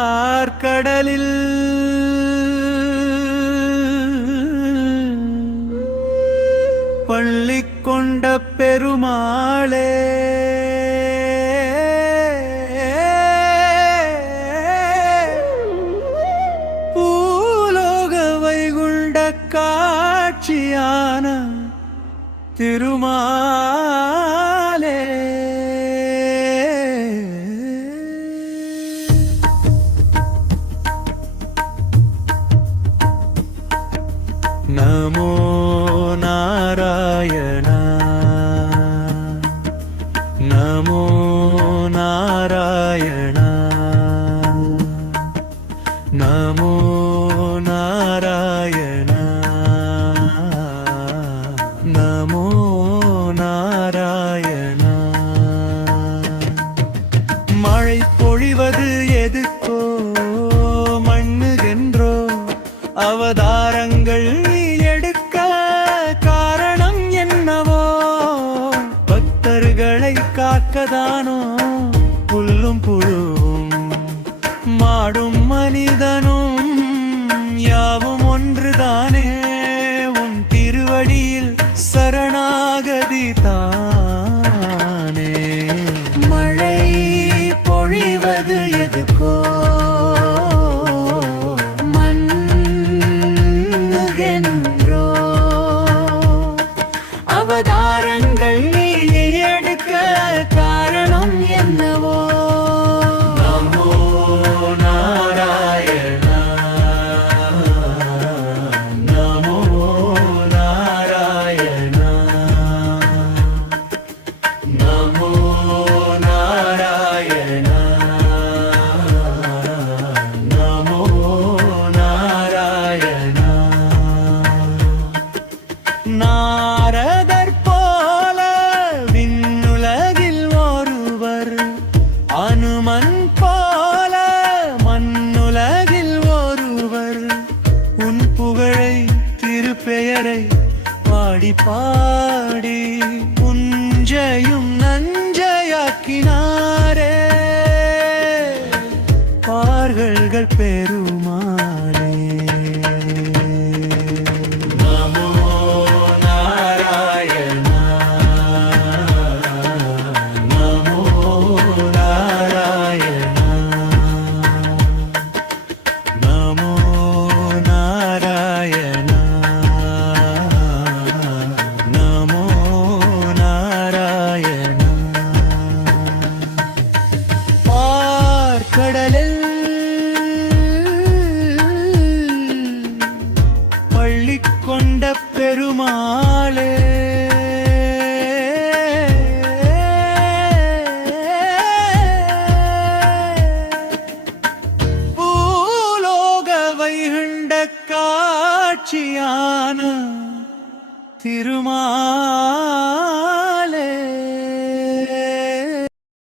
பார்க்கடலில் பள்ளி கொண்ட பெருமாளே பூலோக வைகுண்ட காட்சியான திருமாலே நமோ நாராயணா நமோ நாராயணா நமோ நாராயணா நமோ நாராயணா. மழை பொழிவது எதுக்கோ மண்ணுகென்றோ அவதாரங்கள் எடுக்க காரணம் என்னவோ பக்தர்களை காக்கதானோ புல்லும் புழுவும் மாடும் மனிதனும் யாவும் ஒன்றுதானே உன் திருவடியில் சரணாகதி தானே. மழை பொழிவது எதுக்கோ மண்ணுகென்றோ அவதாரங்கள் நீ எடுக்க காரணம் என்னவோ. நமோ நாராயணா நமோ நாராயணா நமோ நாராயணா நமோ நாராயணா. நாரதர் போல விண்ணுலகில் ஒருவர் அனுமன் போல மண்ணுலகில் ஒருவர் உன் புகழை திருப்பெயரை பாடி பாடி புஞ்சையும் நஞ்சையாக்கினாரே பார்கள்கள் பெருமாளே. நமோ நாராயணா நமோ நாராயணா நமோ நாராயணா நமோ நாராயணா. பார்க்கடலில் பள்ளி கொண்ட பெருமாளே பூலோக வைகுண்ட காட்சியான திருமாலே.